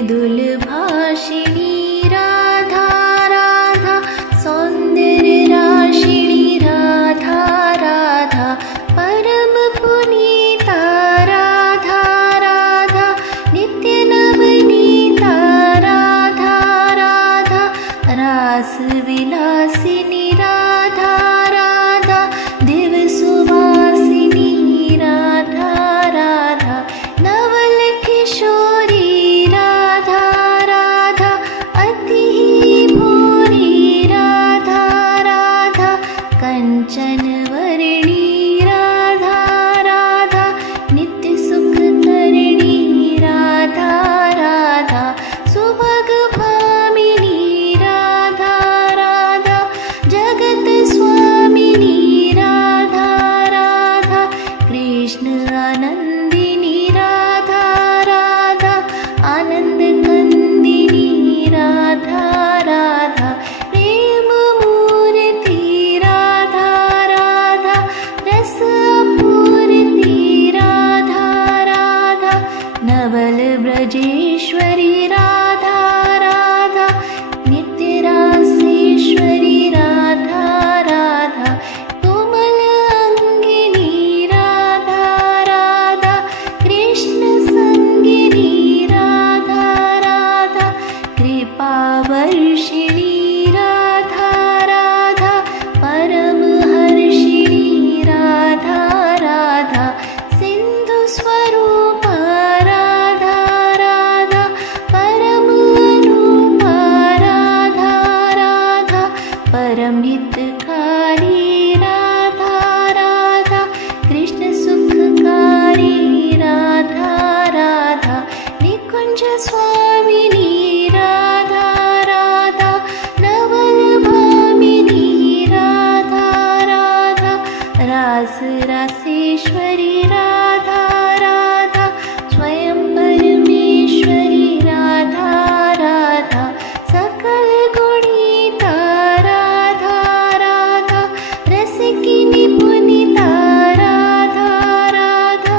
मृदुल भाषिणी राधा राधा, सौंदर्य राशिणी राधा राधा, परम पुनीता राधा राधा, नित्य नवनीता राधा राधा, रास विलासिनी राधा राधा, दिव सुवासिनी राधा राधा, नवल किशोरी राधा राधा, अति भोरी राधा राधा, कंचन वर्णी राधा राधा, नित्य सुख तरिणी राधा राधा, सुभग भामिनी राधा राधा, जगत स्वामिनी राधा राधा, कृष्ण आनंदिनी राधा राधा, आनंद कंदिनी राधा राधा, प्रेम मूर्ति राधा राधा, रस पूर्ति राधा राधा, नवल ब्रजेश्वरी राधा राधा, नित्य रासेश्वरी राधा राधा, कोमल अंगिनी राधा राधा, कृष्ण संगिनी राधा राधा, कृपा वर्षिणी राधा राधा, परम हर्षिणी राधा राधा, सिंधु स्वरूप राधा राधा, परम रूप राधा राधा, परम हितकारी राधा राधा, कृष्ण सुखकारी राधा राधा, निकुंज स्वामिनी राधा राधा, नवल भामिनी राधा राधा, रास रासेश्वरी राधा राधा, स्वयं परमेश्वरी राधा राधा, सकल गुणिता राधा राधा, रसिकिनी पुनीता राधा राधा,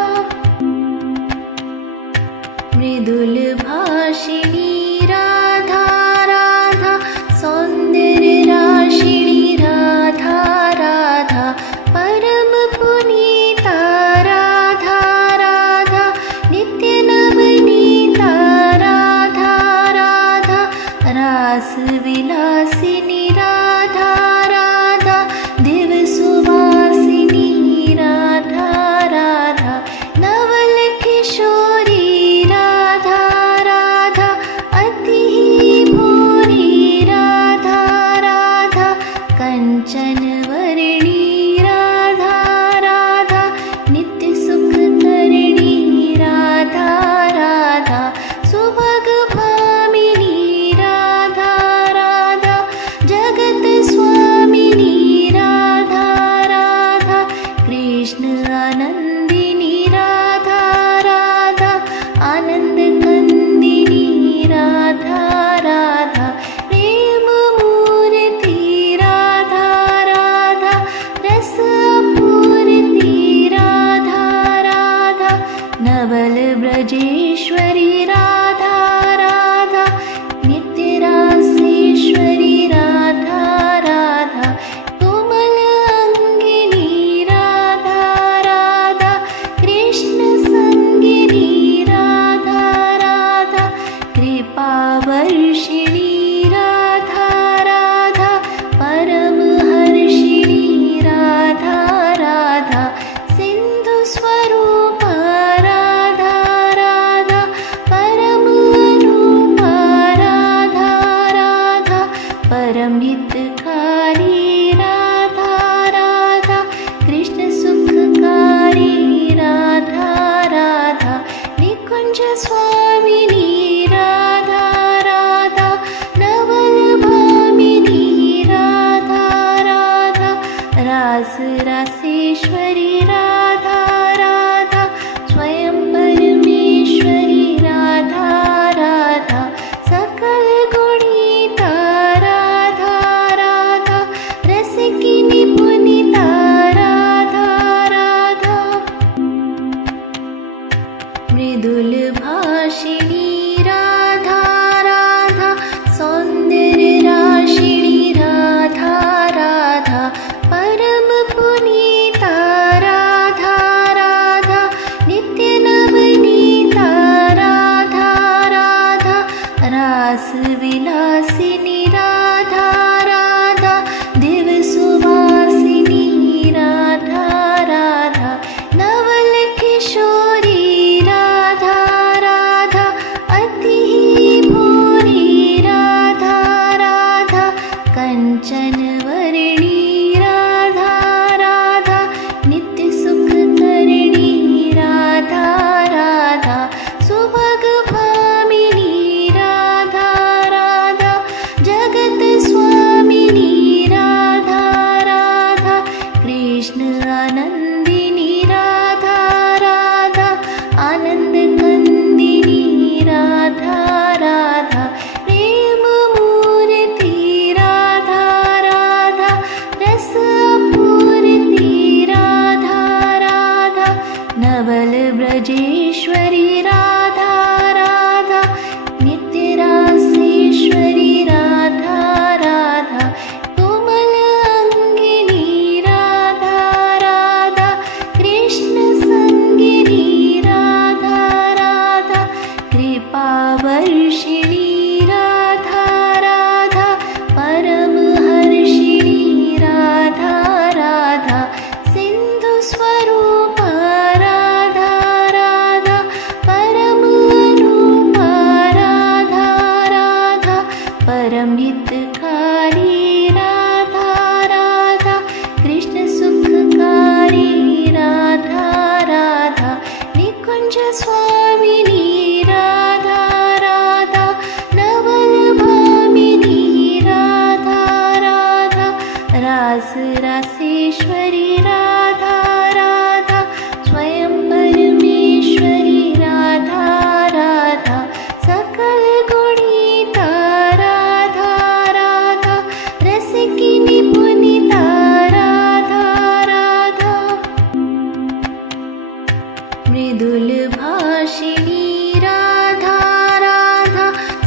मृदुल भाषिणी राधा राधा, सौंदर्य राशिणी राधा राधा, परम पुनीता राधा राधा, नित्य नवनीता राधा राधा, रास विलासिनी राधा राधा, दिव सुवासिनी राधा राधा, नवल किशोरी राधा राधा, अति भोरी राधा राधा, कंचन वर्णी राधा राधा, नित्य सुख तरिणी राधा राधा, सुभग भामिनी राधा राधा, जगत स्वामिनी राधा राधा, कृष्ण आनंदिनी राधा राधा, आनंद कंदिनी राधा राधा, प्रेम मूर्ति राधा राधा, रस पूर्ति राधा राधा, नवल ब्रजेश्वरी राधा राधा, नित्य रासेश्वरी राधा राधा, कोमल अंगिनी राधा राधा, ब्रजेश्वरी राधा राधा नित्यरासेश्वरी राधा राधा कोमल अंगिनी राधा राधा कृष्ण संगिनी राधा राधा कृपा वर्षिणी राधा राधा परमहर्षिणी राधा राधा सिंधु स्वरूप राधा राधा परम अनुप राधा राधा परम हितकारी राधा राधा कृष्ण सुखकारी राधा राधा निकुंज स्वामिनी राधा राधा नवल भामिनी राधा राधा रास रासेश्वरी राधा राधा स्वयं परमेश्वरी राधा राधा सकल गुणिता राधा राधा रसिकी निपुणिता राधा राधा मृदुल भाषिणी राधा राधा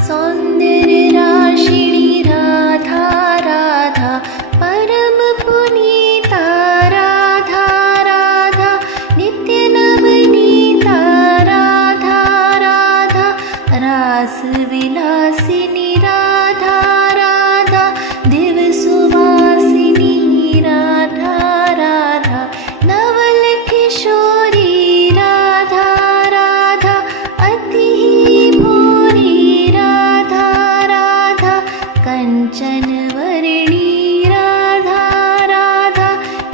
सौंदर्य राशिणी राधा राधा परम पुनीता राधा राधा नित्य नवनीता राधा राधा रास विलासिनी राधा राधा दिव सुवासिनी राधा राधा नवल किशोरी राधा राधा अति भोरी राधा राधा कंचन वर्णी राधा राधा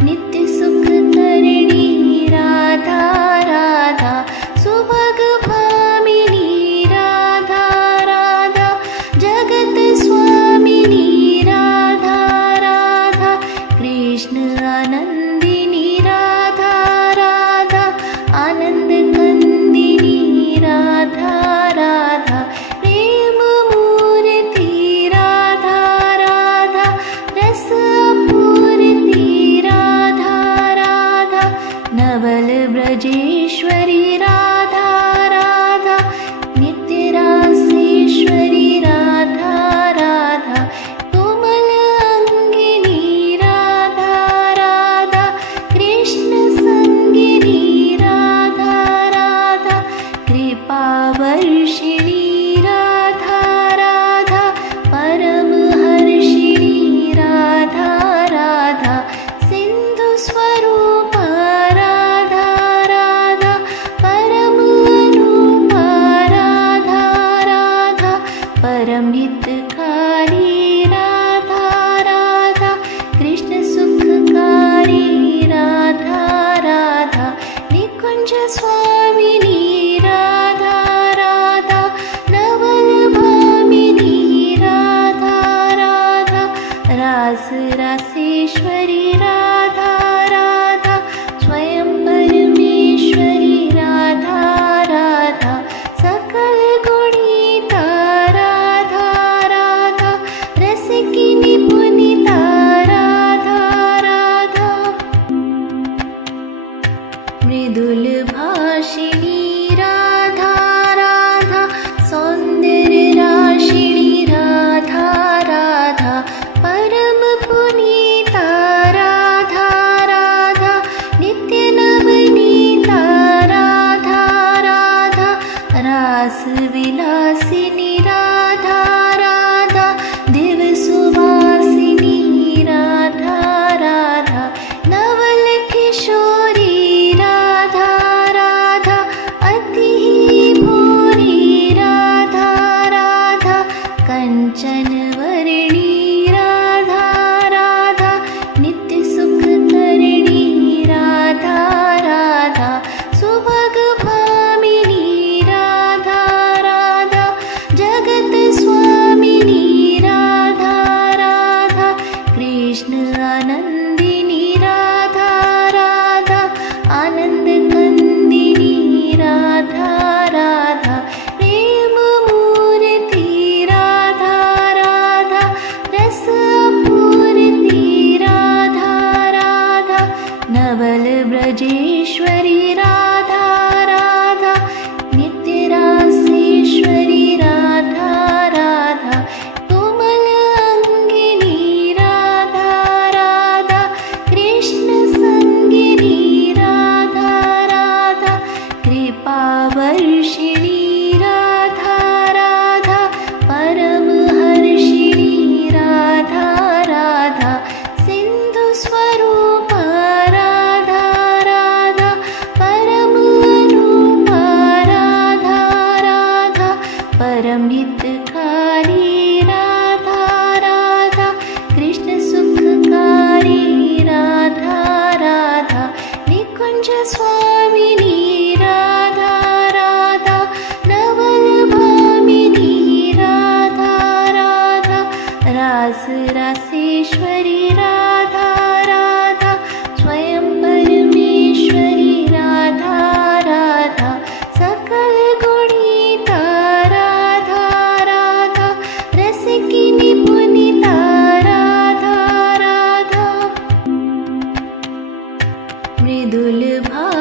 नित्य सुख तरिणी राधा राधा सुभग भामिनी राधा राधा जगत स्वामिनी राधा राधा कृष्ण आनंदिनी राधा राधा आनंद कंदिनी राधा राधा प्रेम मूर्ति राधा राधा रस पूर्ति राधा राधा नवल ब्रजेश्वरी राधा राधा नित्य रासेश्वरी राधा राधा कोमल अंगिनी राधा राधा कृष्ण संगिनी राधा राधा कृपा वर्षिणी राधा राधा परमहर्षिणी राधा राधा सिंधु स्वरूप राधा राधा परम अनुप राधा राधा परम हितकारी राधा राधा कृष्ण सुखकारी राधा राधा निकुंज स्वामिनी राधा राधा नवल भामिनी राधा राधा रास रासेश्वरी राधा राधा स्वयं परमेश्वरी राधा राधा सकल गुणिता राधा राधा रसिकी निपुणिता राधा राधा मृदुल भाषिणी राधा राधा सौंदर्य राशिणी राधा राधा परम पुनीता राधा राधा नित्य नवनीता राधा राधा रास विलासिनी राधा राधा दिव सुवासिनी राधा राधा नवल किशोरी राधा राधा अति भोरी राधा राधा कंचन वर्णी राधा राधा नित्य सुख तरिणी राधा राधा सुभग भामिनी राधा राधा जगत स्वामिनी राधा राधा कृष्ण आनंदिनी राधा राधा आनंद कंदिनी राधा राधा प्रेम मूर्ति राधा राधा रस पूर्ति राधा राधा नवल ब्रजेश्वरी राधा राधा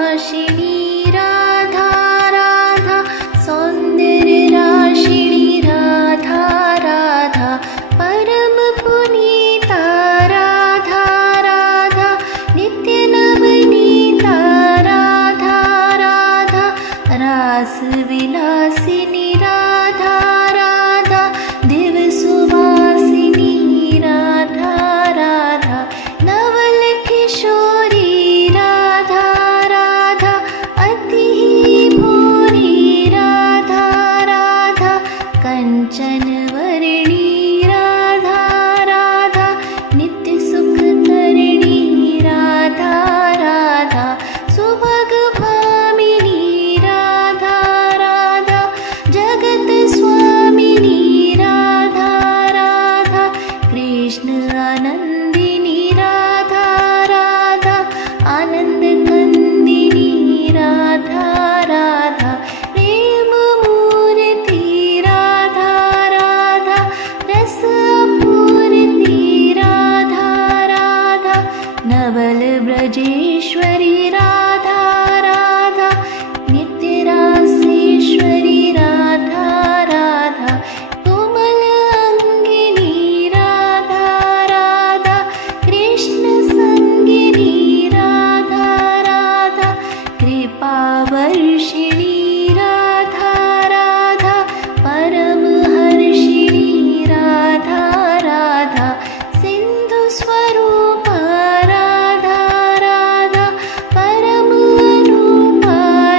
भाषिणी राधा राधा सौंदर्य राशिणी राधा राधा परम पुनीता राधा राधा नित्य नवनीता राधा राधा रास विलासिनी राधा राधा दिव सुवासिनी राधा राधा नवल किशोरी राधा राधा अति भोरी राधा राधा कंचन वर्णी राधा राधा नित्य सुख करणी राधा राधा सुभग भामिनी राधा राधा जगत स्वामिनी राधा राधा कृष्ण आनंदिनी राधा राधा आनंद कंदिनी राधा राधा प्रेम मूर्ति राधा राधा रस पूर्ति राधा राधा नवल ब्रजेश्वरी राधा राधा नित्य रासेश्वरी राधा राधा कोमल अंगिनी राधा राधा कृष्ण संगिनी राधा राधा कृपा वर्षिणी राधा राधा परम हर्षिणी राधा राधा सिंधु स्वरूप राधा राधा परम रूप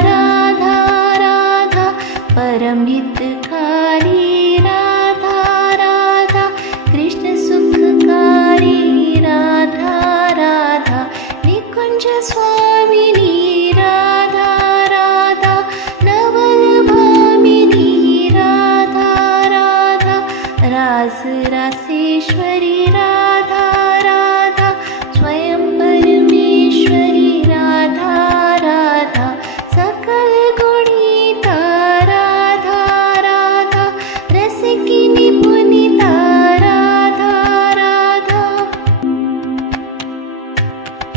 राधा राधा परम हितकारी राधा राधा कृष्ण सुखकारी राधा राधा निकुंज स्वामिनी राधा राधा नवल भामिनी राधा राधा रास रासेश्वरी राधा राधा स्वयं परमेश्वरी राधा राधा सकल गुणिता राधा राधा रसिकिनी पुनीता राधा राधा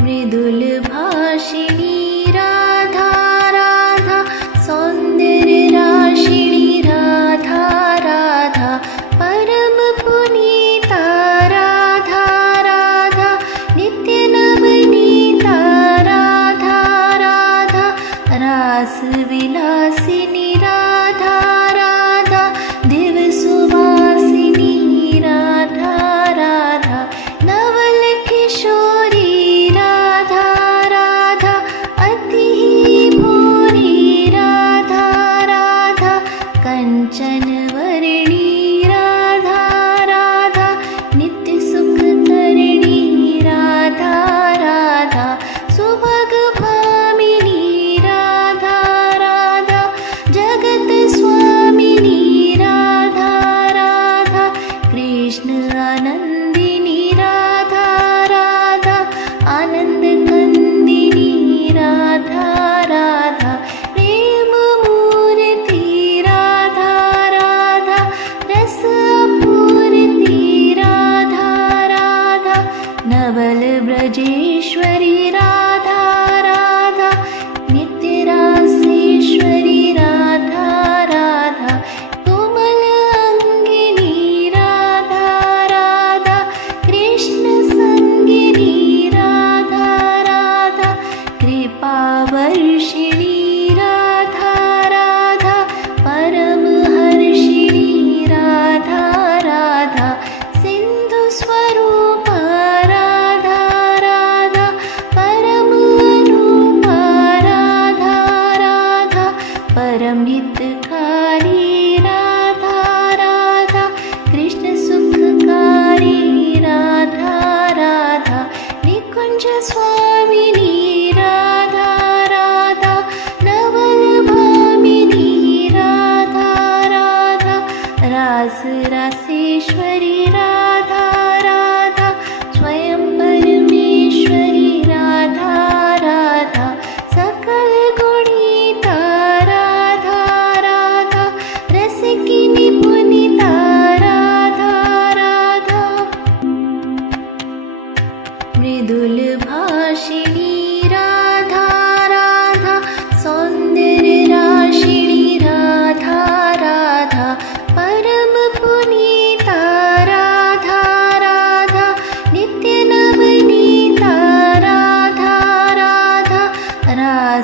मृदुल भाषिणी राधा राधा सौंदर्य राशिणी राधा राधा परम पुनीता राधा राधा नित्य नवनीता राधा राधा रास विलासिनी राधा राधा दिव सुवासिनी राधा राधा नवल किशोरी राधा राधा अति भोरी राधा राधा कंचन वर्णी राधा राधा नित्य सुख करणी राधा राधा सुभग भामिनी राधा राधा जगत स्वामिनी राधा राधा कृष्ण आनंदिनी राधा राधा आनंद कंदिनी राधा राधा प्रेम मूर्ति राधा राधा रस पूर्ति राधा राधा नवल ब्रजेश्वरी राधा राधा नित्य रासेश्वरी राधा राधा कोमल अंगिनी राधा राधा कृष्ण संगिनी राधा राधा कृपा वर्षिणी राधा राधा परम हर्षिणी राधा राधा सिंधु स्वरूप राधा राधा परम रूप राधा राधा परम हितकारी राधा राधा कृष्ण सुखकारी राधा राधा निकुंज स्वामिनी राधा राधा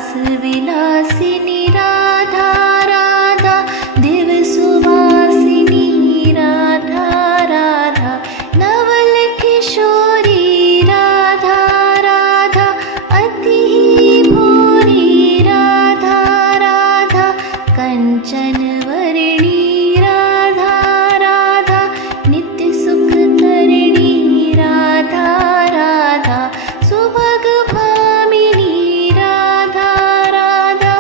रासविलासिनी राधा राधा दिवसुवासिनी राधा राधा नवल किशोरी राधा राधा अति भोरी राधा राधा कंचन वर्णी राधा राधा नित्य सुख करणी राधा राधा सुभग भामिनी राधा राधा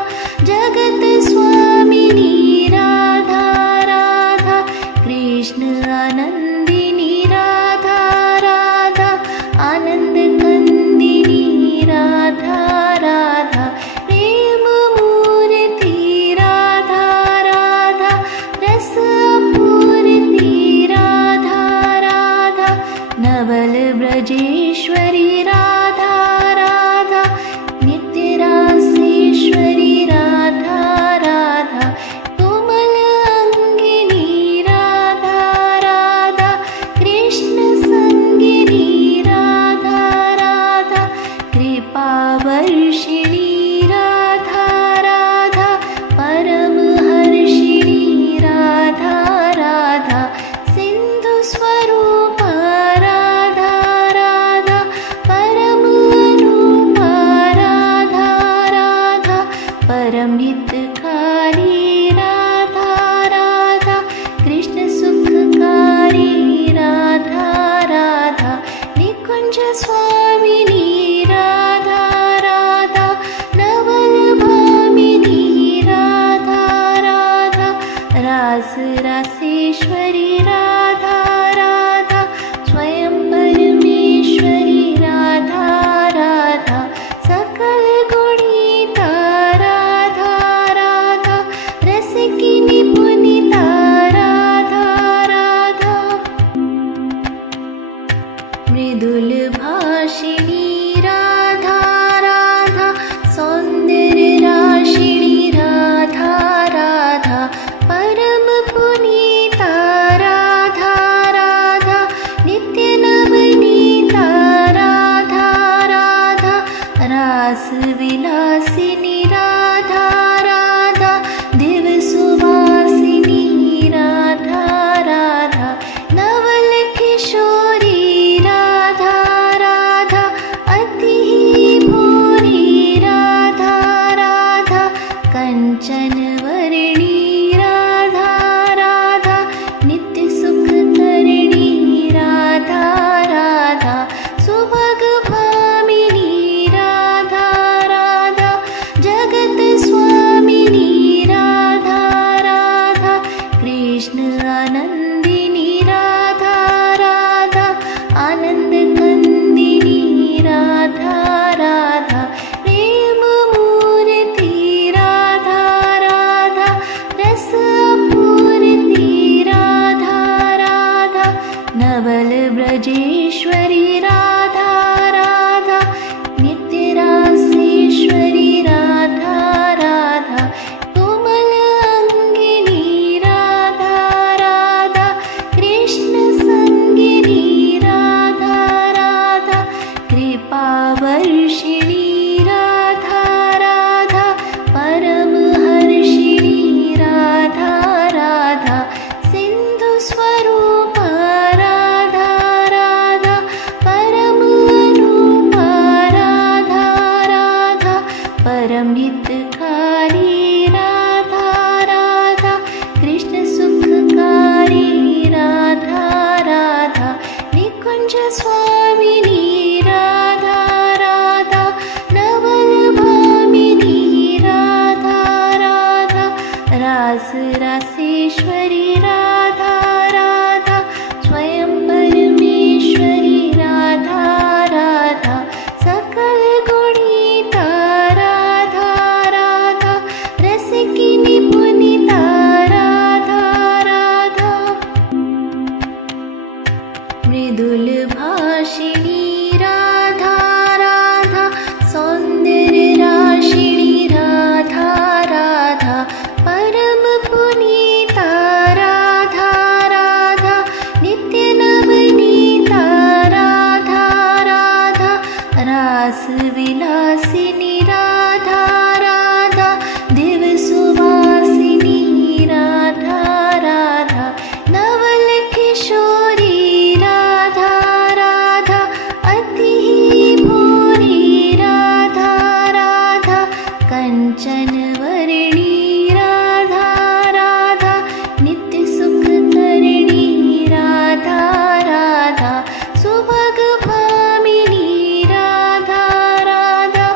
जगत स्वामिनी राधा राधा कृष्ण आनंदिनी राधा राधा आनंद कंदिनी राधा राधा प्रेम मूर्ति राधा राधा रस पूर्ति राधा राधा नवल ब्रजेश्वरी राधा राधा नित्य रासेश्वरी राधा राधा कोमल अंगिनी राधा राधा कृष्ण संगिनी राधा राधा कृपा वर्षिणी राधा राधा परम हर्षिणी राधा राधा सिंधु स्वरूप राधा राधा परम रूप राधा राधा परम हितकारी राधा राधा कृष्ण सुखकारी राधा राधा निकुंज स्वामिनी राधा राधा नवल भामिनी राधा राधा रास रासेश्वरी राधा राधा स्वयं परमेश्वरी राधा राधा सकल गुणिता राधा राधा रसिकिनी पुनिता राधा राधा मृदुल भाषिणी राधा राधा सौंदर्य राशिणी राधा राधा परम पुनीता राधा राधा नित्य नवनीता राधा राधा रास विलासिनी राधा राधा दिवसुवासिनी राधा राधा नवल किशोरी राधा राधा अति भोरी राधा राधा कंचन वर्णी राधा राधा नित्य सुख करणी राधा राधा सुभग भामिनी राधा राधा जगत स्वामिनी राधा राधा कृष्ण आनंदिनी राधा राधा आनंद कंदिनी राधा राधा प्रेम मूर्ति राधा राधा रस पूर्ति राधा राधा नवल ब्रजेश्वरी राधा राधा नित्य रासेश्वरी राधा राधा कोमल अंगिनी राधा राधा कृष्ण संगिनी राधा राधा कृपा वर्षिणी राधा राधा परम हर्षिणी राधा राधा सिंधु स्वरूप राधा राधा परम रूप राधा राधा परम हितकारी राधा राधा कृष्ण सुखकारी राधा राधा निकुंज स्वामिनी राधा राधा नवल भामिनी राधा राधा रास रासेश्वरी राधा राधा स्वयं परमेश्वरी राधा राधा सकल गुणिता राधा राधा रसिकिनी पुनिता राधा राधा मृदुल भाषिणी राधा राधा सौंदर्य राशिणी राधा राधा परम पुनीता कंचनवर्णी राधा राधा नित्य सुखकरिणी राधा राधा सुभगभामिनी राधा राधा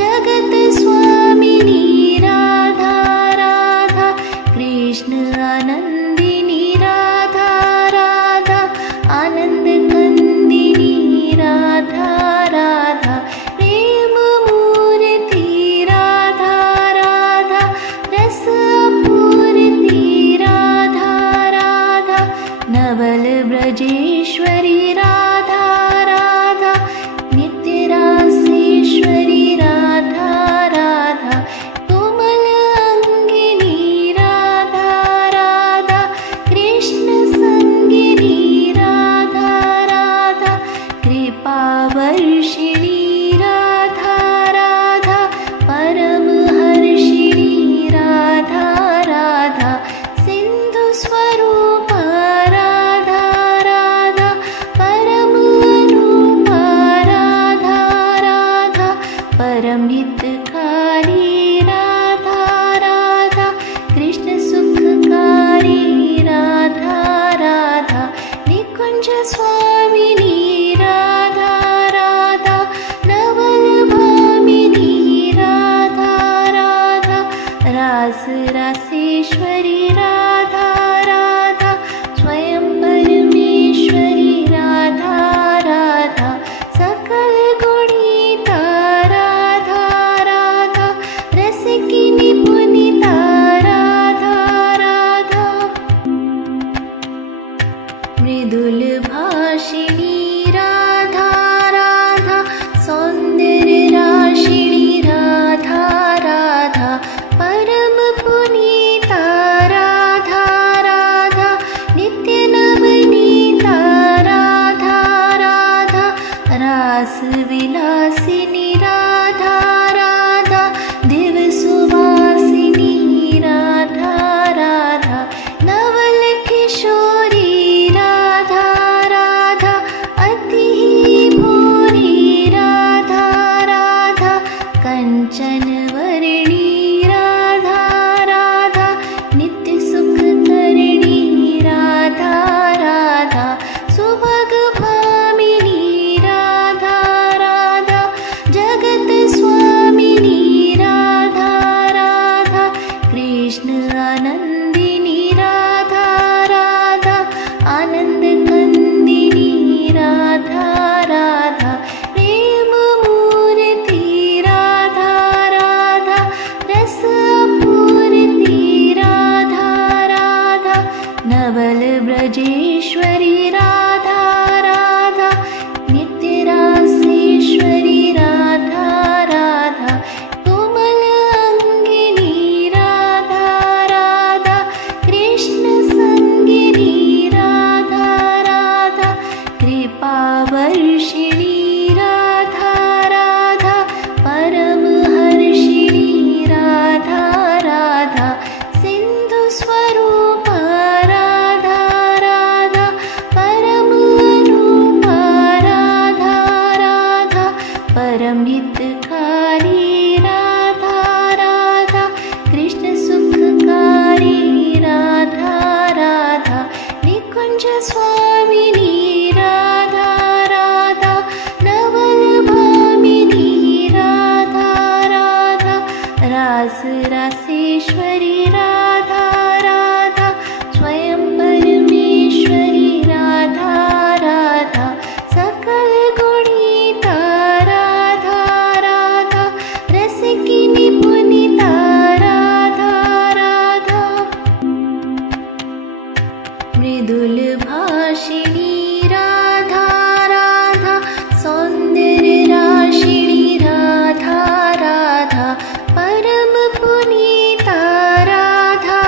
जगत स्वामिनी राधा राधा कृष्ण आनंदिनी राधा राधा आनंद कंदिनी राधा राधा प्रेम मूर्ति राधा राधा रस पूर्ति राधा राधा नवल ब्रजेश्वरी राधा राधा नित्य रासेश्वरी राधा राधा कोमल अंगिनी राधा राधा कृष्ण संगिनी राधा राधा कृपा वर्षिणी राधा राधा परमहर्षिणी राधा राधा सिंधु स्वरूप राधा राधा परमारूप राधा राधा परमहितकारी राधा राधा कृष्ण सुखकारी राधा राधा निकुंज स्वामिनी राधा राधा नवल भामिनी राधा राधा रास रासेश्वरी राधा राधा स्वयं परमेश्वरी राधा राधा सकल गुणिता राधा राधा रसिकिनी पुनिता राधा राधा मृदुल भाषिणी राधा राधा सौंदर्य राशिणी राधा राधा परम पुनीता राधा राधा नित्य नवनीता राधा राधा रास विलासिनी राधा राधा दिव सुवासिनी राधा राधा नवल किशोरी राधा राधा अति भोरी राधा राधा कंचनवर्णी राधा राधा नित्य सुखकरिणी राधा राधा सुभगभामिनी राधा राधा जगत स्वामिनी राधा राधा कृष्ण आनंदिनी राधा राधा आनंद कंदिनी राधा राधा प्रेम मूर्ति राधा राधा रस पूर्ति राधा राधा नवल ब्रजेश्वरी राधा राधा नित्य रासेश्वरी राधा राधा कोमल अंगिनी राधा राधा कृष्ण संगिनी राधा राधा कृपा वर्षिणी राधा राधा परमहर्षिणी राधा राधा सिंधु स्वरूप राधा राधा परमारूप राधा राधा परमहितकारी राधा राधा कृष्ण सुखकारी राधा राधा निकुंज स्वामिनी राधा राधा नवल भामिनी राधा राधा रास रासेश्वरी राधा राधा स्वयं परमेश्वरी राधा राधा सकल गुणिता राधा राधा रसिकिनी पुनिता राधा राधा मृदुल भाषिणी राधा राधा सौंदर्य राशिणी राधा राधा परम पुनीता राधा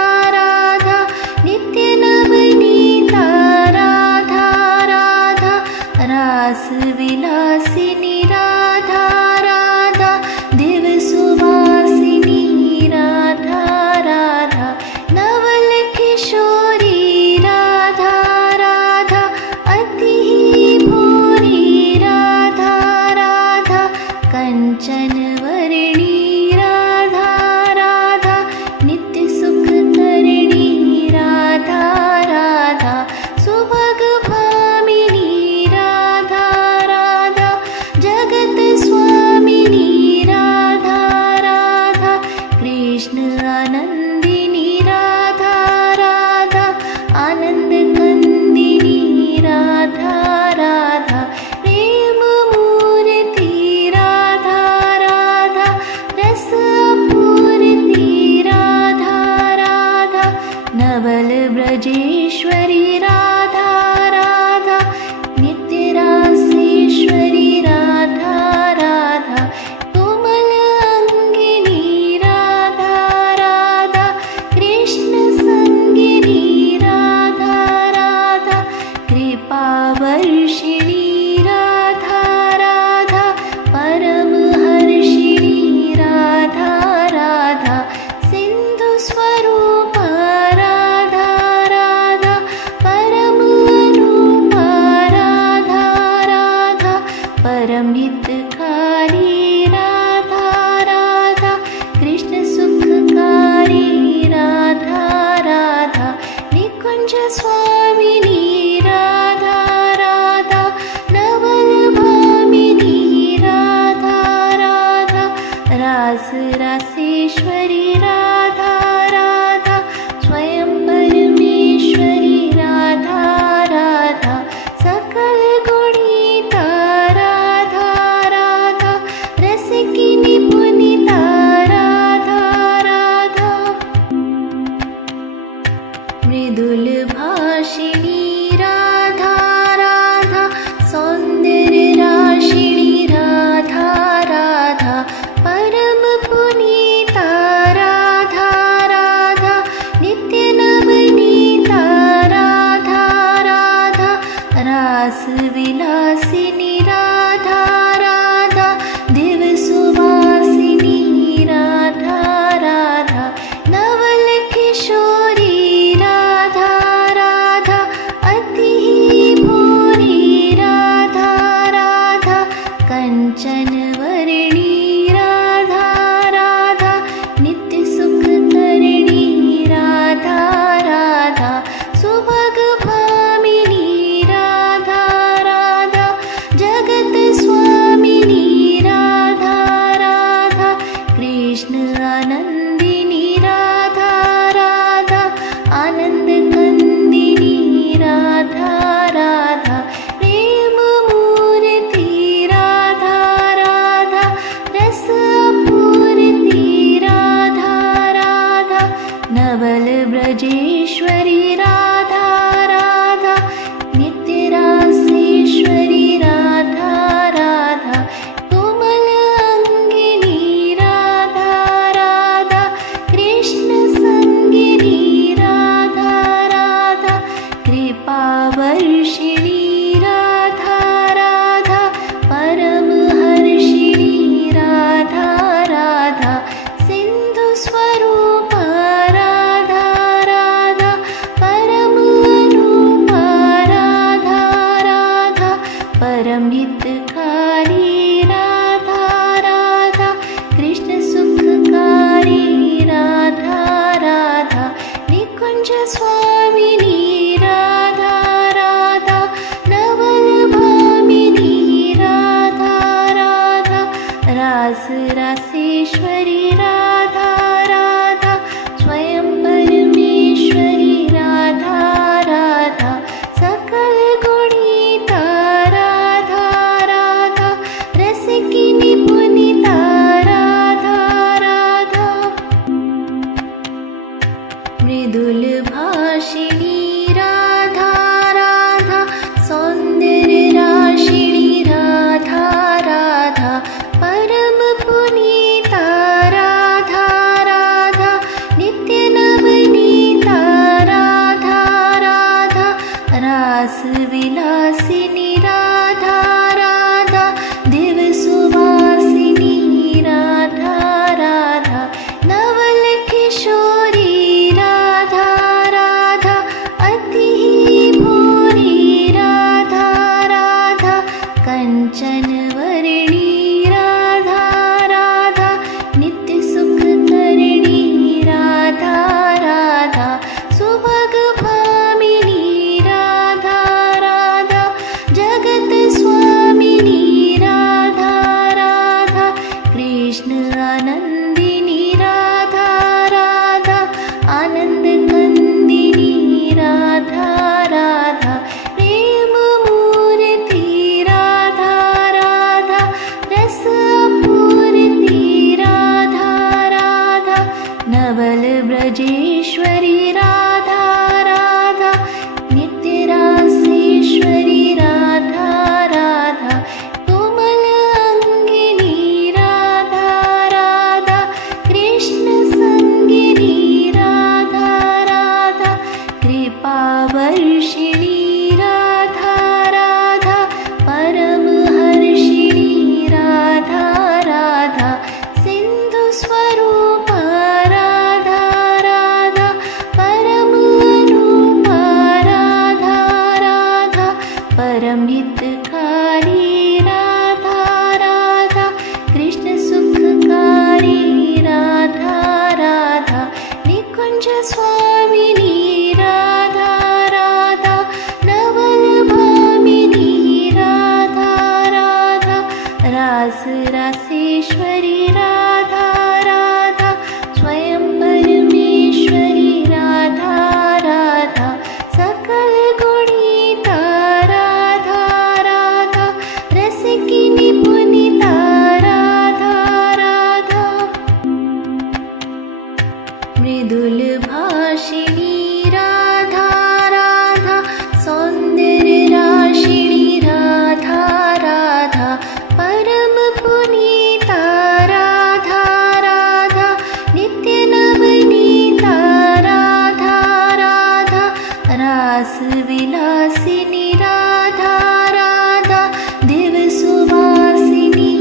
ब्रजेश्वरी राधा राधा नित्य रासेश्वरी राधा राधा कोमल अंगिनी राधा राधा कृष्ण संगिनी राधा राधा कृपा वर्षिणी राधा राधा परम हर्षिणी राधा राधा सिंधु स्वरूप राधा राधा परम रूप राधा राधा परम हितकारी राधा राधा कृष्ण सुखकारी राधा राधा निकुंज स्वामिनी राधा राधा नवल भामिनी राधा राधा रास रासेश्वरी राधा राधा स्वयं परमेश्वरी राधा राधा सकल गुणिता राधा राधा रस की निपुणिता राधा राधा मृदुल भाषिणी राधा राधा सौंदर्य राशिणी राधा राधा परम पुनीता राधा राधा नित्य नवनीता राधा राधा रास विलासिनी राधा राधा दिव सुवासिनी राधा राधा नवल किशोरी राधा राधा अति भोरी राधा राधा कंचन वर्णी राधा राधा नित्य सुख करणी राधा राधा सुभग भामिनी राधा राधा जगत स्वामिनी राधा राधा कृष्ण आनंदिनी राधा राधा आनंद कंदिनी राधा राधा प्रेम मूर्ति राधा राधा रस पूर्ति राधा राधा नवल ब्रजेश्वरी राधा राधा नित्य रासेश्वरी राधा राधा कोमल अंगिनी राधा राधा कृष्ण संगिनी राधा राधा कृपा वर्षिणी राधा राधा परम हर्षिणी राधा राधा सिंधु स्वरूप राधा राधा परम रूप राधा राधा परम हितकारी राधा राधा कृष्ण सुखकारी राधा राधा निकुंज स्वामिनी राधा राधा नवल भामिनी राधा राधा रास रासेश्वरी राधा राधा स्वयं परमेश्वरी राधा राधा सकल गुणिता राधा राधा रस की निपुणिता राधा राधा मृदुल भाषिणी राधा राधा सौंदर्य राशिणी राधा राधा परम पुनीता राधा राधा नित्य नवनीता राधा राधा रास विलासिनी राधा राधा दिव सुवासिनी राधा राधा नवल किशोरी राधा राधा अति भोरी राधा राधा कंचन वर्णी राधा राधा नित्य सुख करणी राधा राधा सुभग भामिनी राधा राधा जगत स्वामिनी राधा राधा कृष्ण आनंदिनी राधा राधा आनंद कंदिनी राधा राधा प्रेम मूर्ति राधा राधा रस पूर्ति राधा राधा नवल ब्रजेश्वरी राधा राधा संगिनी राधा राधा कृपावर्षिणी राधा राधा परमहर्षिणी राधा राधा सिंधु स्वरूपा राधा राधा परमरूपा राधा राधा परमहितकारी राधा राधा कृष्ण सुखकारी राधा राधा निकुंज स्वामिनी राधा राधा नवल भामिनी राधा राधा रास रासेश्वरी राधा राधा स्वयं परमेश्वरी राधा राधा सकल गुणिता राधा राधा रसिकिनी पुनिता राधा राधा मृदुल भाषिणी राधा राधा सौंदर्य राशिणी राधा राधा परम पुनीता राधा राधा नित्य नवनीता राधा राधा रास विलासिनी राधा राधा दिव सुवासिनी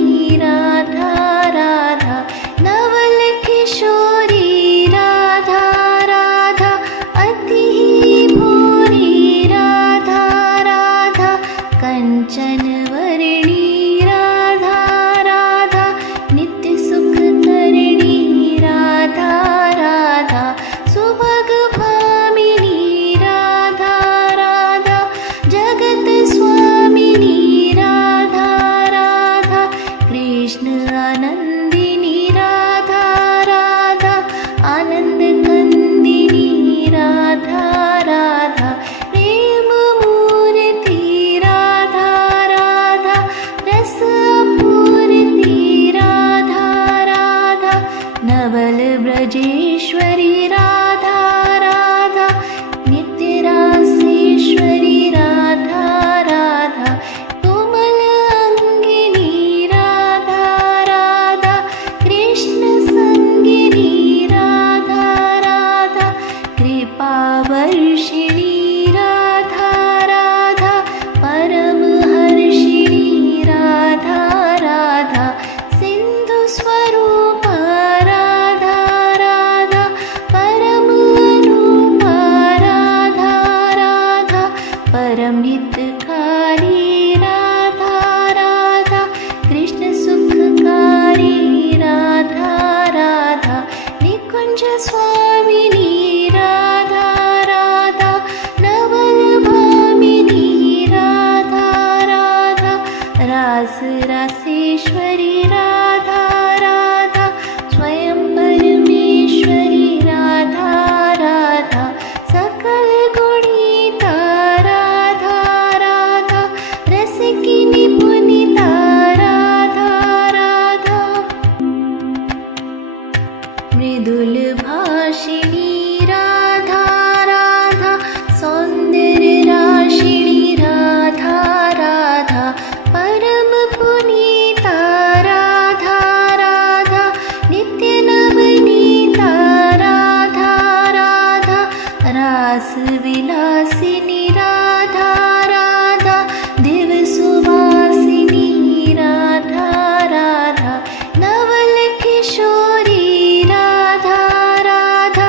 राधा राधा नवल किशोरी राधा राधा अति भोरी राधा राधा कंचन वर्णी राधा राधा नित्य सुख करणी राधा राधा सुभग भामिनी राधा राधा जगत स्वामिनी राधा राधा कृष्ण आनंदिनी राधा राधा आनंद कंदिनी राधा राधा प्रेम मूर्ति राधा राधा रस पूर्ति राधा राधा नवल ब्रजेश्वरी राधा राधा नित्य रासेश्वरी राधा राधा कोमल अंगिनी राधा राधा कृष्ण संगिनी राधा राधा कृपावर्षिणी राधा राधा परमहर्षिणी राधा राधा सिंधु स्वरूपा राधा राधा परमरूपा राधा राधा परमहितकारी राधा राधा कृष्ण सुखकारी राधा राधा निकुंज स्वामिनी राधा राधा नवल भामिनी राधा राधा रास रासेश्वरी राधा राधा स्वयं परमेश्वरी राधा राधा सकल गुणिता राधा राधा रसिकिनी पुनिता राधा राधा मृदुल भाषिणी राधा राधा सौंदर्य राशिणी राधा राधा परम पुनीता राधा राधा नित्य नवनीता राधा राधा रास विलासिनी राधा राधा दिव सुवासिनी राधा राधा नवल किशोरी राधा राधा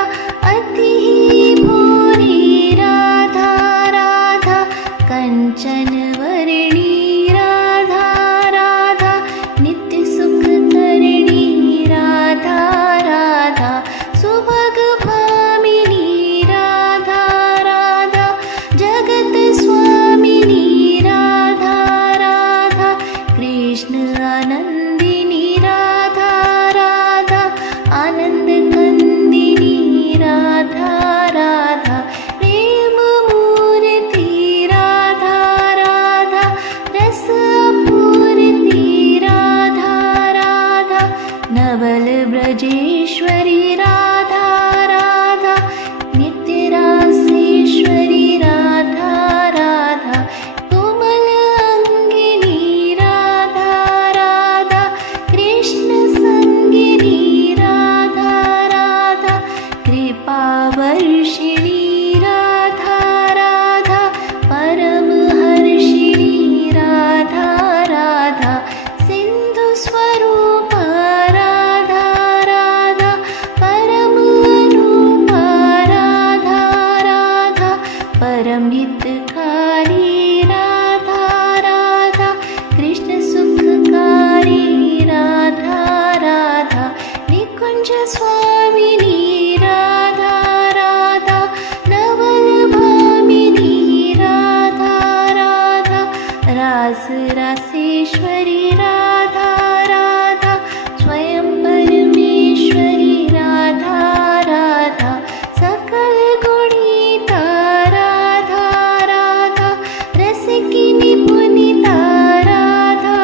स्वामिनी राधा राधा नवल भामिनी राधा राधा रास रासेश्वरी राधा राधा स्वयं परमेश्वरी राधा राधा सकल गुणिता राधा राधा रसिकिनी पुनिता राधा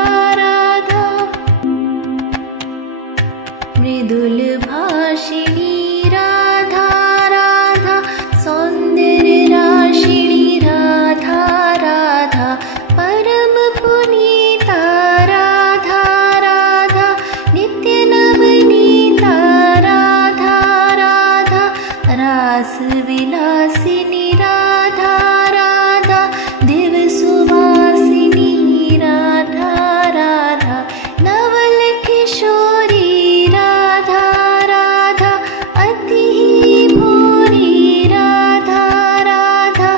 राधा मृदुल भाषिणी राधा राधा सौंदर्य राशिणी राधा राधा परम पुनीता राधा राधा नित्य नवनीता राधा राधा रास विलासिनी राधा राधा दिव सुवासिनी राधा राधा नवल किशोरी राधा राधा अति भूरी राधा राधा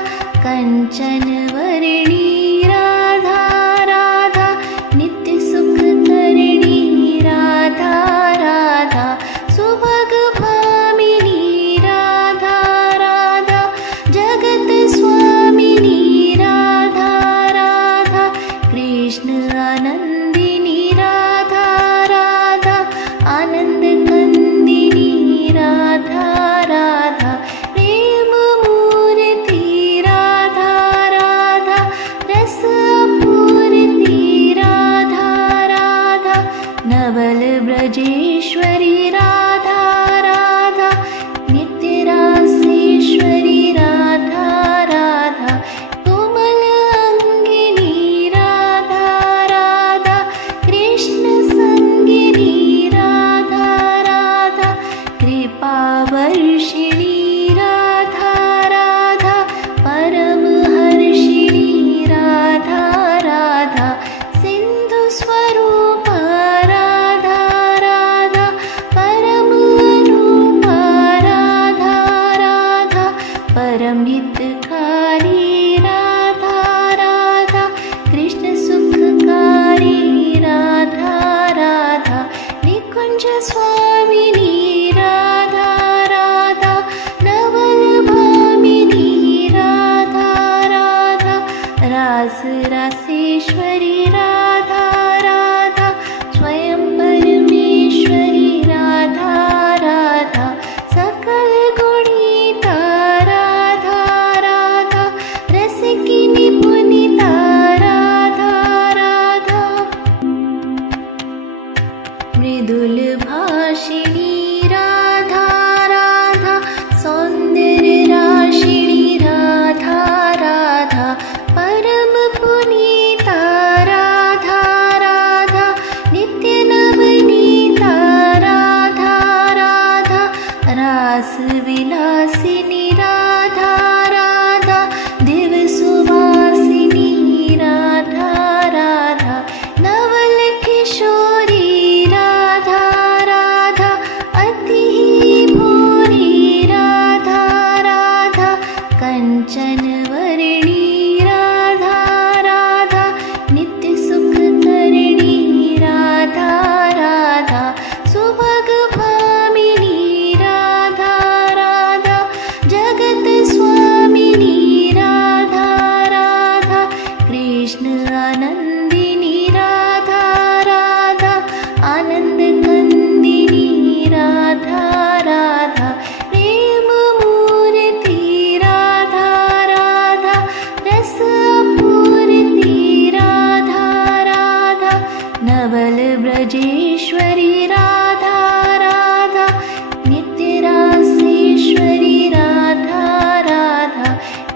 कंचन वर्णी राधा राधा नित्य सुख करणी राधा राधा सुभग भामिनी राधा राधा जगत स्वामिनी राधा राधा कृष्ण आनंदिनी राधा राधा आनंद कंदिनी राधा राधा प्रेम मूर्ति राधा राधा रस पूर्ति राधा राधा नवल ब्रजेश्वरी राधा राधा नित्य रासेश्वरी राधा राधा कोमल अंगिनी राधा राधा कृष्ण संगिनी राधा राधा कृपा वर्षिणी राधा राधा परम हर्षिणी राधा राधा सिंधु स्वरूप राधा राधा परम रूप राधा राधा परम हितकारी राधा राधा कृष्ण सुखकारी राधा राधा निकुंज स्वामिनी राधा राधा नवल भामिनी राधा राधा रास रासेश्वरी राधा राधा स्वयं परमेश्वरी राधा राधा सकल गुणिता राधा राधा रसिकिनी पुनिता राधा राधा मृदुल भाषिणी राधा राधा सौंदर्य राशिणी राधा राधा परम पुनीता राधा राधा नित्य नवनीता राधा राधा रास विलासिनी राधा राधा दिव सुवासिनी राधा राधा नवल किशोरी राधा राधा अति भूरी राधा राधा कंचन वर्णी राधा राधा नित्य सुख करणी राधा राधा सुभग भामिनी राधा राधा जगत स्वामिनी राधा राधा कृष्ण आनंदिनी राधा राधा आनंद कंदिनी राधा राधा प्रेम मूर्ति राधा राधा रस पूर्ति राधा राधा नवल ब्रजेश्वरी राधा राधा नित्य रासेश्वरी राधा राधा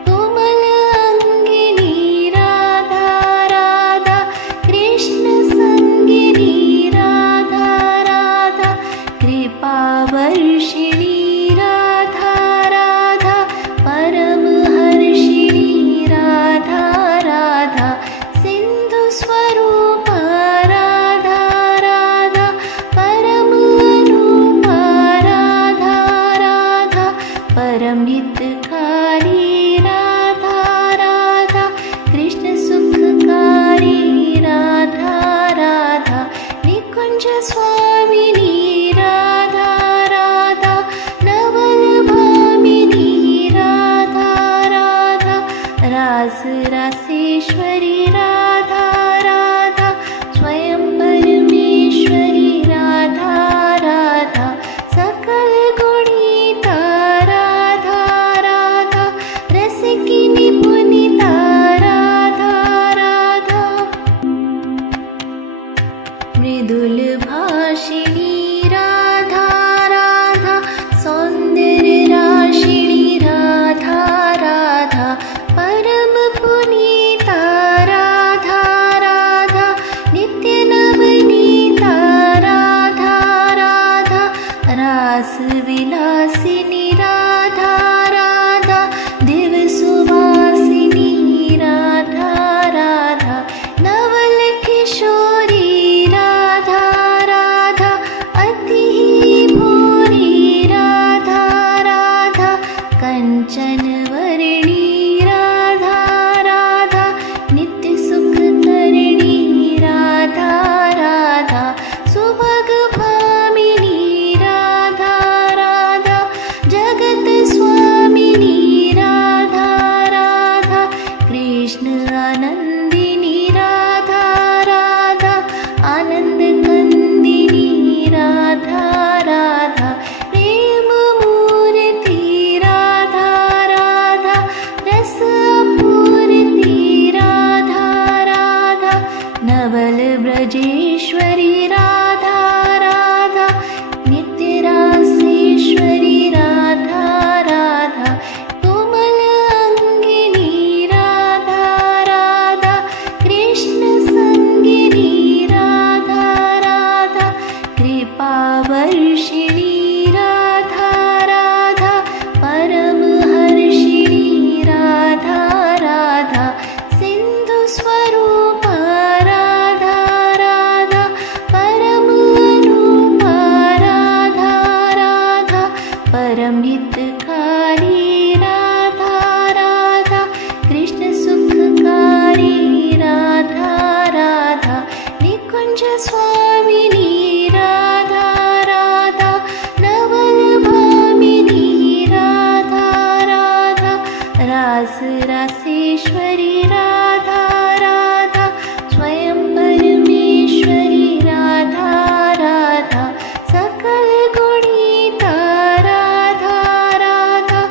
कोमल अंगिनी राधा राधा कृष्ण संगिनी राधा राधा कृपा वर्षिणी राधा राधा परम हर्षिणी राधा राधा सिंधु स्वरूप राधा राधा परम रूप राधा राधा परम हितकारी राधा राधा कृष्ण सुखकारी राधा राधा निकुंज स्वामिनी राधा राधा विलासिनी राधा राधा दिव सुवासिनी राधा राधा नवल किशोरी राधा राधा अति भोरी राधा राधा कंचन वर्णी राधा राधा नित्य सुख तरिणी राधा राधा सुभग भामिनी राधा राधा जगत स्वामिनी राधा राधा कृष्ण आनंदिनी राधा राधा आनंद कंदिनी राधा राधा प्रेम मूर्ति राधा राधा रस पूर्ति राधा राधा नवल ब्रजेश्वरी राधा राधा नित्य रासेश्वरी राधा राधा कोमल अंगिनी राधा राधा कृष्ण संगिनी राधा राधा कृपा वर्षिणी राधा राधा परम हर्षिणी राधा राधा सिंधु स्वरूप राधा राधा परम रूप राधा राधा परम हितकारी राधा राधा कृष्ण सुखकारी राधा राधा निकुंज स्वामिनी राधा राधा नवल भामिनी राधा राधा रास रासेश्वरी राधा राधा स्वयं परमेश्वरी राधा राधा सकल गुणिता राधा राधा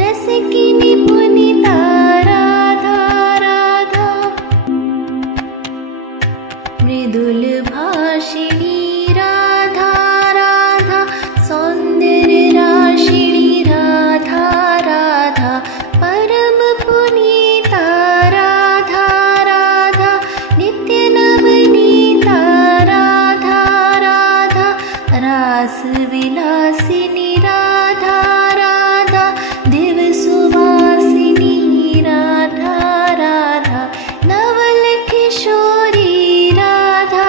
रसिकिनी पुनिता राधा राधा मृदुल भाषिणी राधा राधा सौंदर्य राशिणी राधा राधा परम पुनीता राधा राधा नित्य नवनीता राधा राधा रास विलासिनी राधा राधा दिव सुवासिनी राधा राधा नवल किशोरी राधा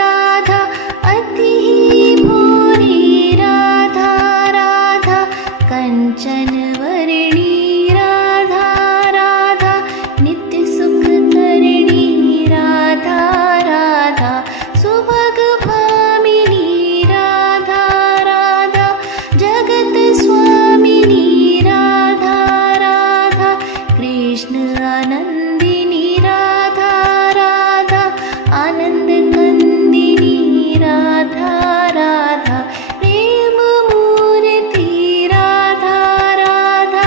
राधा अति भोरी राधा राधा कंचन वर्णी राधा राधा नित्य सुख तरिणी राधा राधा सुभग भामिनी राधा राधा जगत स्वामिनी राधा राधा कृष्ण आनंदिनी राधा राधा आनंद कंदिनी राधा राधा प्रेम मूर्ति राधा राधा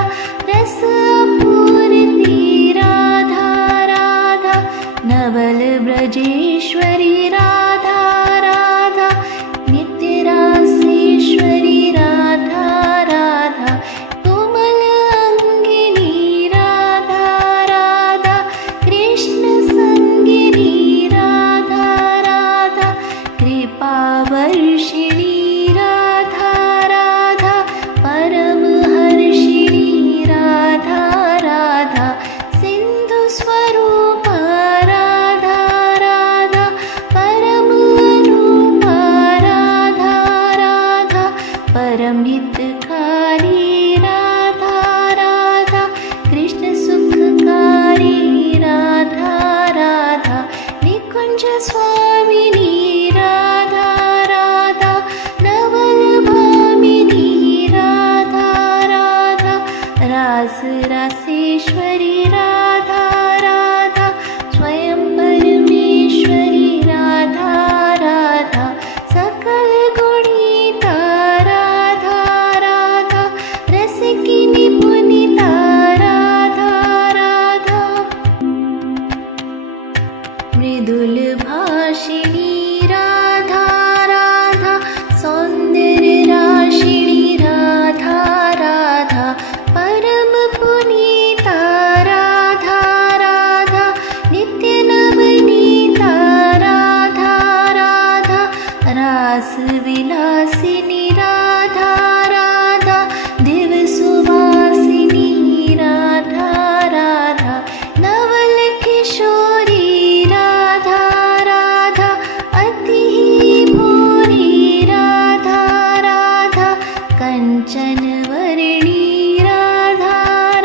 कंचनवर्णी राधा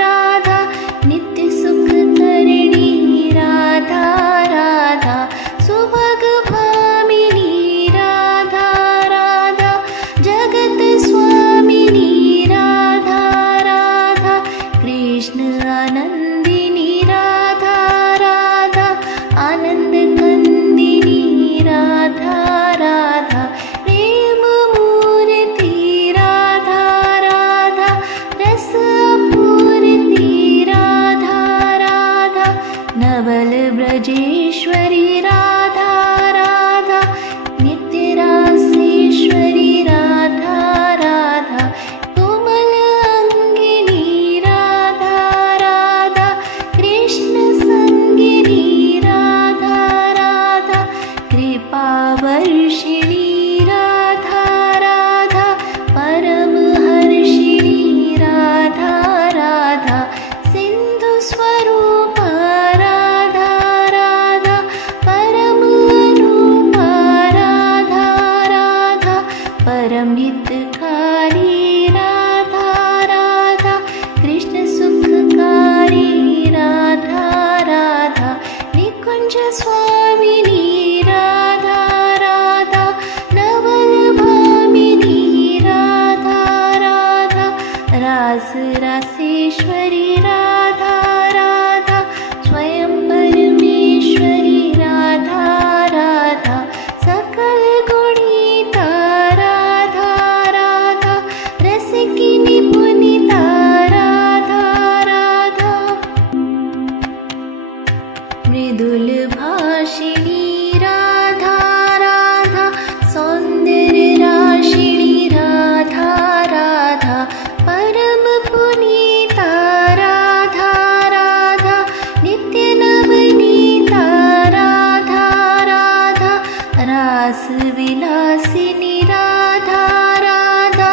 राधा नित्यसुखकरिणी राधा राधा सुभगभामिनी राधा राधा जगत्स्वामिनी राधा राधा कृष्ण आनन्दिनी राधा राधा आनन्दकन्दिनी राधा राधा प्रेममूर्ति राधा राधा रसपूर्ति राधा राधा नवलब्रजेश्वरी राधा राधा नित्यरासेश्वरी राधा राधा कोमल अंगिनी राधा राधा कृष्ण संगिनी राधा राधा कृपावर्षिणी राधा राधा परमहर्षिणी राधा राधा सिन्धुस्वरूपा राधा राधा परमारूपा राधा राधा परमहितकारी राधा राधा कृष्णसुखकारी राधा राधा निकुञ्जस्वामिनी राधा राधा नवलभामिनी राधा राधा रासरासेश्वरी राधा राधा स्वयं परमेश्वरी राधा राधा सकलगुणिता राधा राधा रसिकिनी पुनीता राधा राधा मृदुलभाषिणी राधा राधा सौन्दर्यराशिणी राधा राधा परमपुनीता राधा राधा नित्यनवनीता राधा राधा रासविलासिनी राधा राधा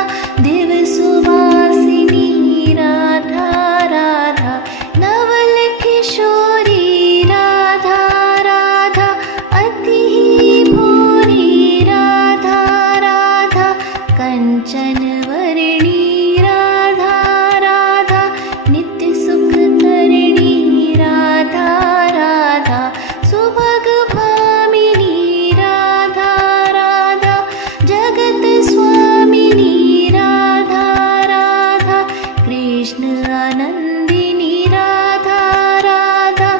दिव्यसुवासिनी राधा राधा नवलकिशोरी राधा राधा अतिभूरी राधा राधा कंचनवर्णी राधा राधा नित्यसुखकरिणी राधा राधा सुभगभामिनी राधा राधा जगत्स्वामिनी राधा राधा कृष्ण आनन्दिनी राधा राधा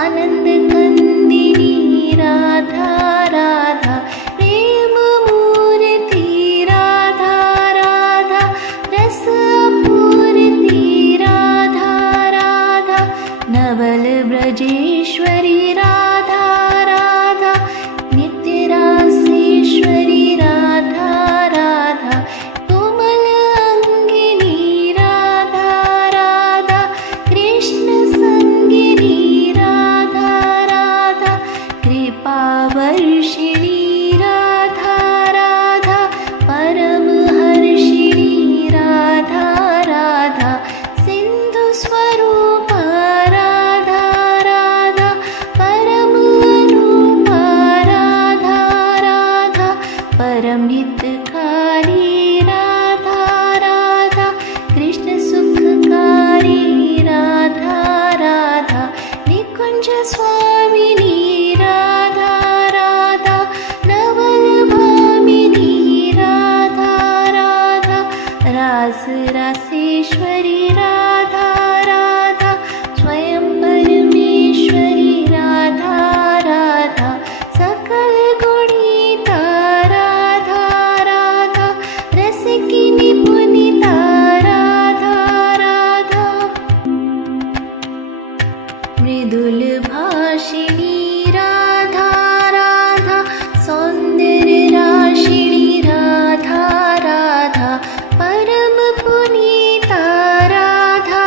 आनन्दकन्दिनी राधा राधा प्रेममूर्ति राधा राधा रसपूर्ति राधा राधा नवलब्रजेश्वरी राधा राधा नित्यरासेश्वरी राधा राधा कोमल अंगिनी राधा राधा कृष्ण संगिनी राधा राधा कृपावर्षिणी राधा राधा परमहर्षिणी राधा राधा सिन्धुस्वरूपा राधा राधा परमारूपा राधा राधा परमहितकारी राधा राधा कृष्णसुखकारी राधा राधा निकुञ्जस्वामिनी राधा राधा नवलभामिनी राधा राधा रासरासेश्वरी राधा राधा स्वयं परमेश्वरी राधा राधा सकलगुणिता राधा राधा रसिकिनी पुनीता राधा राधा मृदुलभाषिणी राधा राधा सौन्दर्यराशिणी राधा राधा परमपुनीता राधा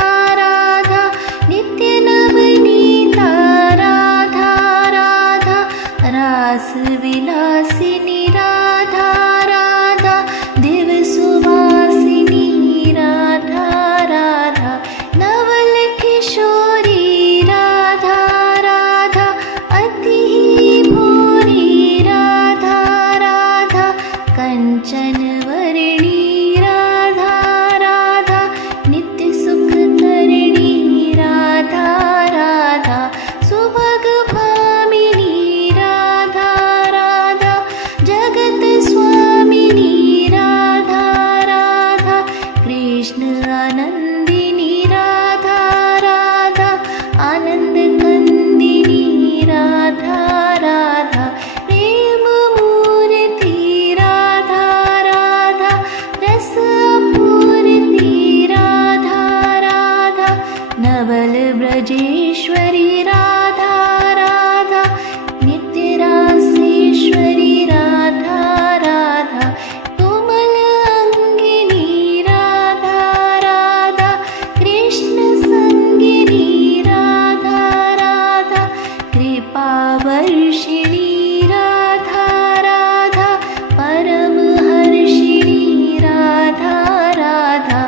कृष्ण आनन्दिनी राधा राधा आनन्द कन्दिनी राधा राधा प्रेम मूर्ति राधा राधा रस पूर्ति राधा राधा नवल ब्रजेश्वरी राधा राधा नित्य रासेश्वरी राधा राधा कोमल अंगिनी राधा राधा कृष्ण संगिनी राधा राधा कृपा वर्षिणी राधा राधा परम हर्षिणी राधा राधा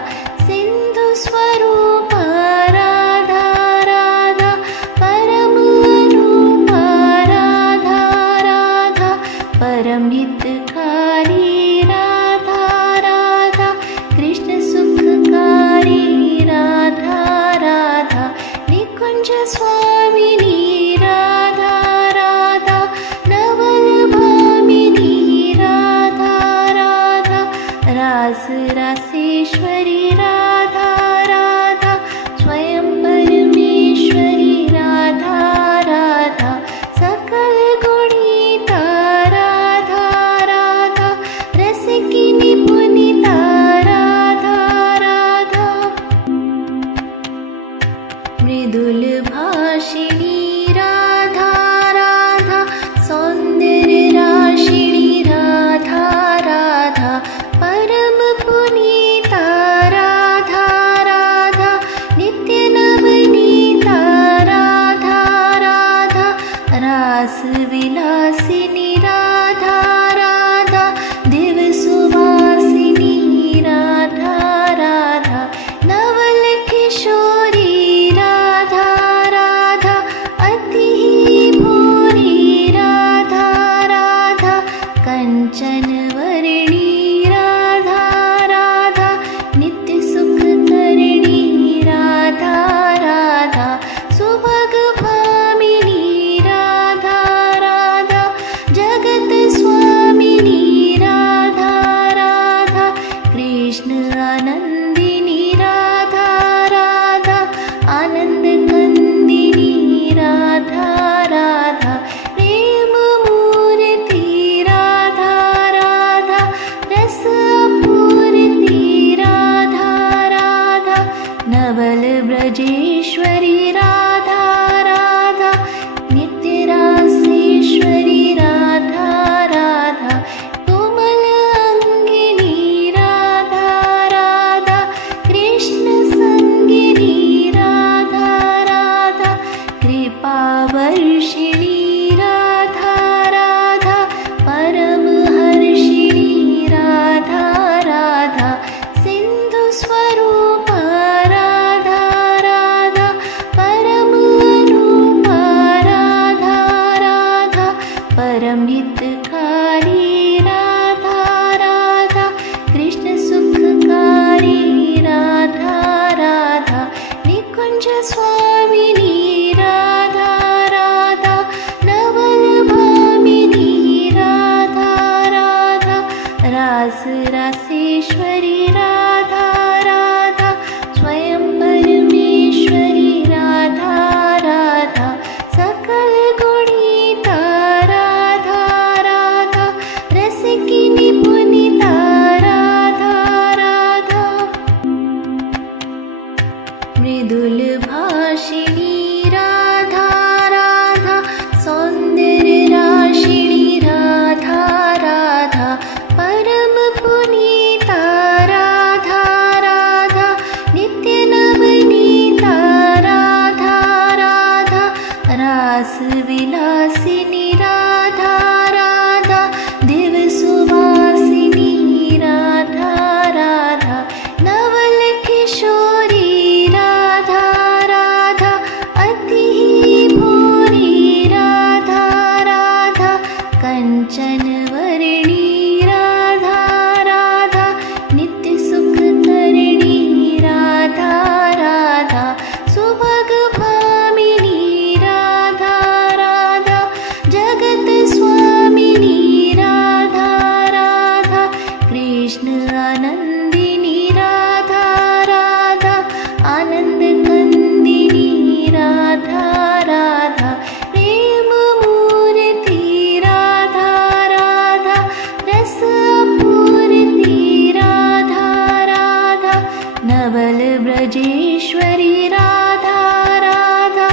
सिंधु स्वरूप राधा राधा परम रूप राधा राधा परम हितकारी राधा राधा कृष्ण सुखकारी राधा राधा निकुंज स्वामिनी राधा राधा नवल भामिनी राधा राधा रास रासेश्वरी राधा राधा स्वयं परमेश्वरी राधा राधा सकल गुणिता राधा राधा रसिकिनी पुनीता राधा राधा मृदुल भाषिणी राधा राधा सौंदर्य राशिणी राधा राधा परम पुनीता राधा राधा नित्य नवनीता राधा राधा रास विलासिनी राधा राधा दिव सुवासिनी राधा राधा नवल किशोरी राधा राधा अति भोरी राधा राधा कंचन वर्णी राधा राधा नित्य सुख करणी राधा राधा सुभग भामिनी राधा राधा जगत स्वामिनी राधा राधा कृष्ण आनन्दिनी राधा राधा आनन्द कन्दिनी राधा राधा प्रेम मूर्ति राधा राधा रस पूर्ति राधा राधा नवल ब्रजेश्वरी राधा राधा नित्य रासेश्वरी राधा राधा कोमल अंगिनी राधा राधा कृष्ण संगिनी राधा राधा कृपा वर्षिणी राधा राधा परम हर्षिणी राधा राधा सिंधु स्वरूप राधा राधा परम रूप राधा राधा परम हितकारी राधा राधा कृष्ण सुखकारी राधा राधा निकुंज स्वामिनी राधा राधा नवल भामिनी राधा राधा रास रासेश्वरी राधा राधा स्वयं परमेश्वरी राधा राधा सकल गुणिता राधा राधा रसिकिनी पुनीता राधा राधा मृदुल भाषिणी राधा राधा सौंदर्य राशिणी राधा राधा परम पुनीता राधा राधा नित्य नवनीता राधा राधा रास विलासिनी राधा राधा दिव सुवासिनी राधा राधा नवल किशोरी राधा राधा नवल ब्रजेश्वरी राधा राधा,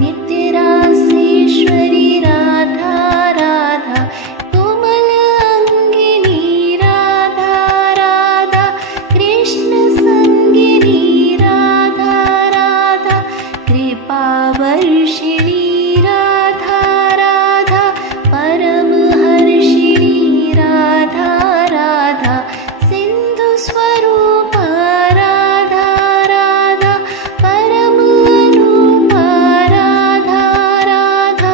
नित्य रासेश्वरी राधा राधा, कोमल अंगिनी राधा राधा, कृष्ण संगिनी राधा राधा, कृपा वर्षिणी राधा राधा, परम हर्षिणी राधा राधा, सिंधु स्वरूप राधा राधा, परम रूप राधा राधा,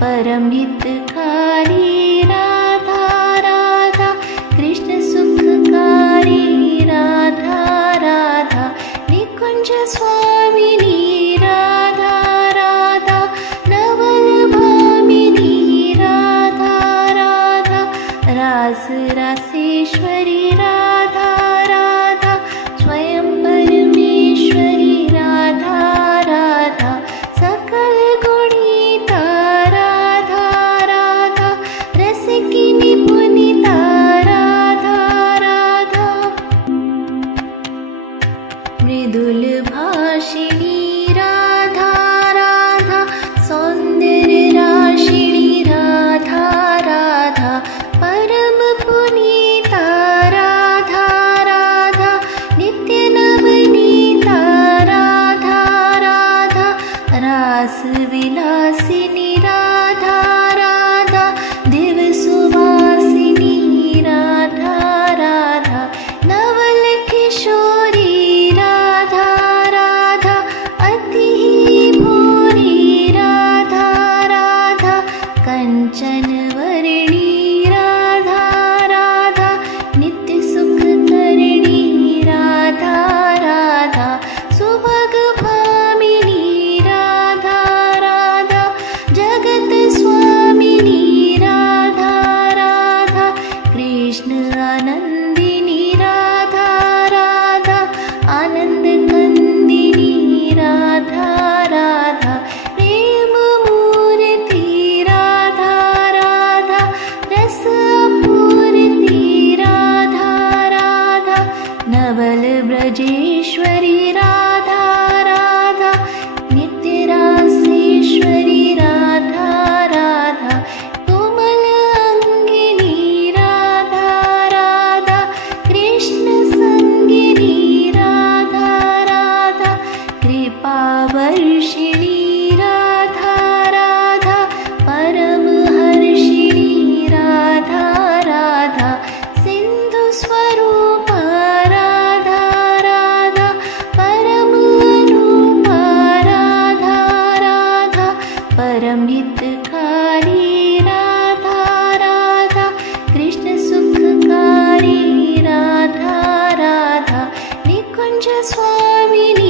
परम हितकारी राधा राधा, कृष्ण सुखकारी राधा राधा, निकुंज स्वामिनी राधा राधा, नवल भामिनी राधा राधा, रास रासेश्वरी राधा राधा, स्वयं परमेश्वरी राधा राधा, सकल गुणिता राधा राधा, रसिकिनी पुनीता राधा राधा, मृदुल भाषिणी राधा राधा, सौंदर्य राशिणी राधा राधा, परम पुनीता राधा राधा, नित्य नवनीता राधा राधा, रास विलासिनी राधा राधा, दिव सुवासिनी राधा राधा, नवल किशोरी राधा राधा, अति भोरी राधा राधा, कंचन वर्णी राधा राधा, नित्य सुख करणी राधा राधा, सुभग भामिनी राधा राधा, जगत स्वामिनी राधा राधा, कृष्ण आनंदिनी राधा राधा, आनंद कंदिनी राधा राधा, प्रेम मूर्ति राधा राधा, रस पूर्ति राधा राधा, नवल ब्रजेश्वरी राधा राधा, नित्य रासेश्वरी राधा राधा, कोमल अंगिनी राधा राधा, कृष्ण संगिनी राधा राधा, कृपा वर्षिणी राधा राधा, परम हर्षिणी राधा राधा, सिंधु स्वरूप राधा राधा, परम रूप राधा राधा, परम हितकारी राधा राधा, कृष्ण सुखकारी राधा राधा, निकुंज स्वामिनी